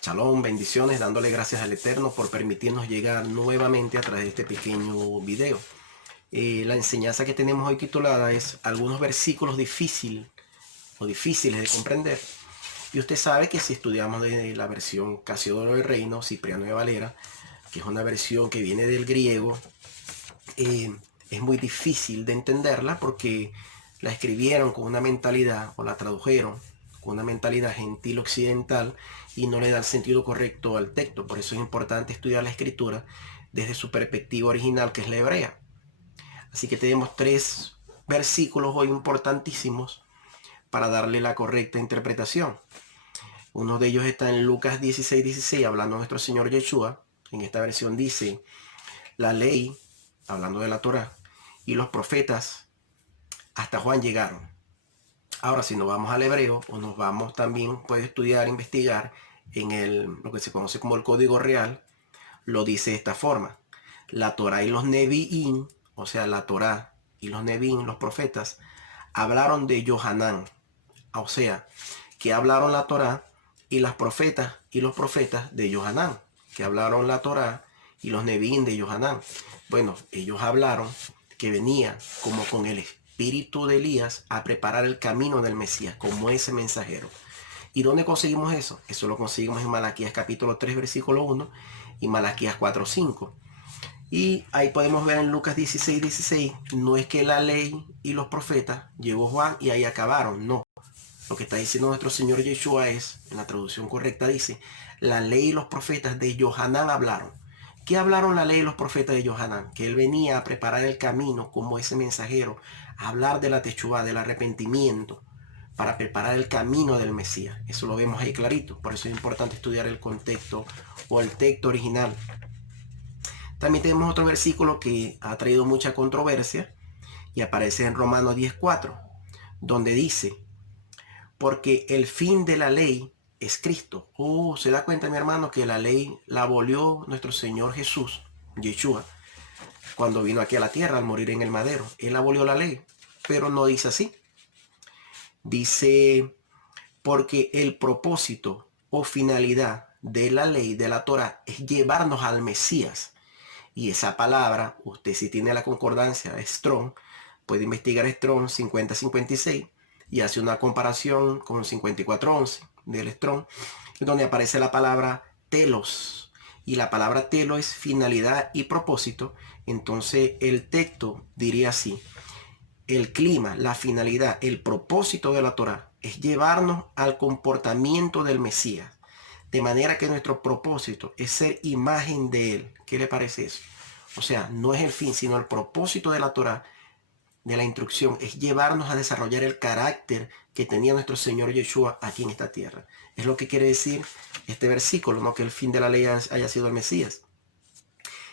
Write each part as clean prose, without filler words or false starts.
Shalom, bendiciones, dándole gracias al Eterno por permitirnos llegar nuevamente a través de este pequeño video. La enseñanza que tenemos hoy titulada es algunos versículos difíciles de comprender. Y usted sabe que si estudiamos de la versión Casiodoro del Reino, Cipriano de Valera, que es una versión que viene del griego, es muy difícil de entenderla porque la escribieron con una mentalidad, o la tradujeron con una mentalidad gentil occidental y no le da el sentido correcto al texto. Por eso es importante estudiar la escritura desde su perspectiva original, que es la hebrea. Así que tenemos tres versículos hoy importantísimos para darle la correcta interpretación. Uno de ellos está en Lucas 16:16, hablando de nuestro Señor Yeshua. En esta versión dice, la ley, hablando de la Torá, y los profetas hasta Juan llegaron. Ahora, si nos vamos al hebreo, o nos vamos también, puede estudiar, investigar en lo que se conoce como el Código Real, lo dice de esta forma. La Torá y los Nevi'im, o sea, la Torá y los Nevi'im, los profetas, hablaron de Yohanan. O sea, que hablaron la Torá y las profetas y los profetas de Yohanan, que hablaron la Torá y los Nevi'im de Yohanan. Bueno, ellos hablaron que venía como con el espíritu de Elías a preparar el camino del Mesías, como ese mensajero. ¿Y dónde conseguimos eso? Eso lo conseguimos en Malaquías capítulo 3, versículo 1 y Malaquías 4, 5. Y ahí podemos ver en Lucas 16:16, no es que la ley y los profetas llegó Juan y ahí acabaron, no. Lo que está diciendo nuestro Señor Yeshua es, en la traducción correcta dice, la ley y los profetas de Yohanan hablaron. ¿Qué hablaron la ley y los profetas de Yohanan? Que él venía a preparar el camino como ese mensajero, a hablar de la techuvá, del arrepentimiento, para preparar el camino del Mesías. Eso lo vemos ahí clarito. Por eso es importante estudiar el contexto o el texto original. También tenemos otro versículo que ha traído mucha controversia y aparece en Romanos 10:4, donde dice, porque el fin de la ley es Cristo. Se da cuenta, mi hermano, que la ley la abolió nuestro Señor Jesús, Yeshua, cuando vino aquí a la tierra al morir en el madero. Él abolió la ley, pero no dice así. Dice, porque el propósito o finalidad de la ley de la Torah es llevarnos al Mesías. Y esa palabra, usted si tiene la concordancia Strong, puede investigar Strong 5056 y hace una comparación con 5411 del Strong, donde aparece la palabra telos. Y la palabra telos es finalidad y propósito. Entonces el texto diría así, el clima, la finalidad, el propósito de la Torah es llevarnos al comportamiento del Mesías. De manera que nuestro propósito es ser imagen de Él. ¿Qué le parece eso? O sea, no es el fin, sino el propósito de la Torah, de la instrucción, es llevarnos a desarrollar el carácter que tenía nuestro Señor Yeshua aquí en esta tierra. Es lo que quiere decir este versículo, no que el fin de la ley haya sido el Mesías.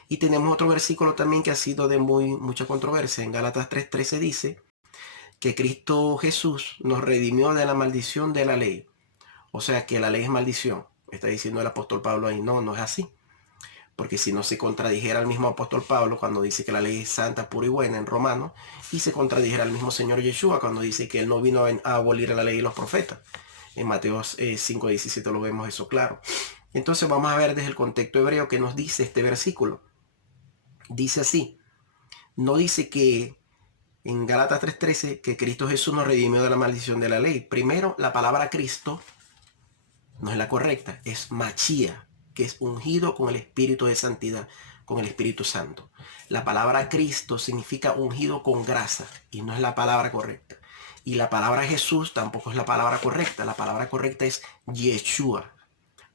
Y tenemos otro versículo también que ha sido de mucha controversia. En Gálatas 3:13 dice que Cristo Jesús nos redimió de la maldición de la ley. O sea que la ley es maldición. Está diciendo el apóstol Pablo ahí. No, no es así. Porque si no se contradijera al mismo apóstol Pablo cuando dice que la ley es santa, pura y buena en Romanos, y se contradijera al mismo Señor Yeshua cuando dice que él no vino a abolir la ley y los profetas. En Mateo 5:17 lo vemos eso claro. Entonces vamos a ver desde el contexto hebreo que nos dice este versículo. Dice así, no dice que en Gálatas 3:13 que Cristo Jesús nos redimió de la maldición de la ley. Primero, la palabra Cristo no es la correcta, es Machía, que es ungido con el Espíritu de Santidad, con el Espíritu Santo. La palabra Cristo significa ungido con grasa y no es la palabra correcta. Y la palabra Jesús tampoco es la palabra correcta. La palabra correcta es Yeshua,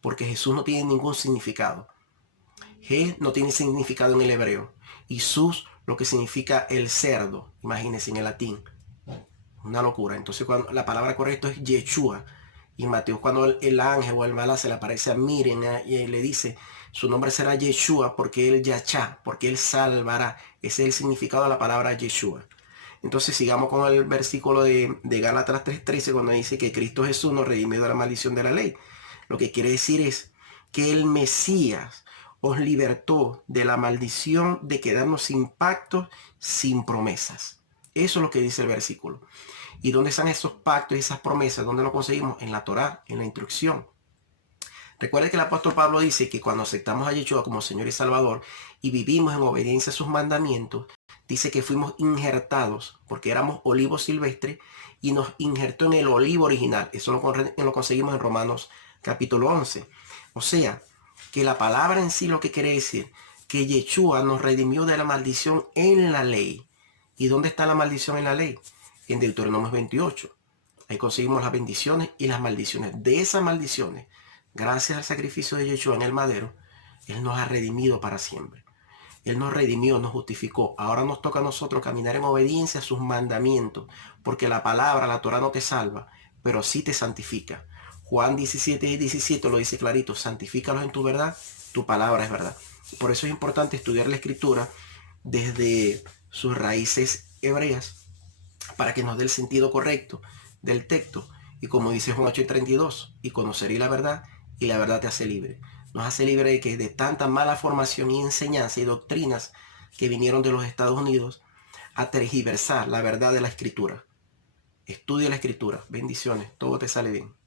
porque Jesús no tiene ningún significado. G no tiene significado en el hebreo. Y sus lo que significa el cerdo, imagínense en el latín. Una locura. Entonces cuando la palabra correcta es Yeshua. Y Mateo cuando el ángel o el malá se le aparece a Miriam y le dice, su nombre será Yeshua porque él Yachá, porque él salvará. Ese es el significado de la palabra Yeshua. Entonces sigamos con el versículo de Gálatas 3:13 cuando dice que Cristo Jesús nos redimió de la maldición de la ley. Lo que quiere decir es que el Mesías os libertó de la maldición de quedarnos sin pactos, sin promesas. Eso es lo que dice el versículo. ¿Y dónde están esos pactos y esas promesas? ¿Dónde lo conseguimos? En la Torá, en la instrucción. Recuerde que el apóstol Pablo dice que cuando aceptamos a Yeshua como Señor y Salvador y vivimos en obediencia a sus mandamientos, dice que fuimos injertados porque éramos olivo silvestre y nos injertó en el olivo original. Eso lo conseguimos en Romanos capítulo 11. O sea, que la palabra en sí lo que quiere decir que Yeshua nos redimió de la maldición en la ley. ¿Y dónde está la maldición en la ley? En Deuteronomio 28. Ahí conseguimos las bendiciones y las maldiciones. De esas maldiciones, gracias al sacrificio de Yeshua en el madero, Él nos ha redimido para siempre. Él nos redimió, nos justificó. Ahora nos toca a nosotros caminar en obediencia a sus mandamientos, porque la palabra, la Torah no te salva, pero sí te santifica. Juan 17 y 17 lo dice clarito: santifícalos en tu verdad, tu palabra es verdad. Por eso es importante estudiar la Escritura desde sus raíces hebreas, para que nos dé el sentido correcto del texto. Y como dice Juan 8:32, y conoceréis la verdad, y la verdad te hace libre. Nos hace libre de que de tanta mala formación y enseñanza y doctrinas que vinieron de los Estados Unidos a tergiversar la verdad de la Escritura. Estudia la Escritura. Bendiciones. Todo te sale bien.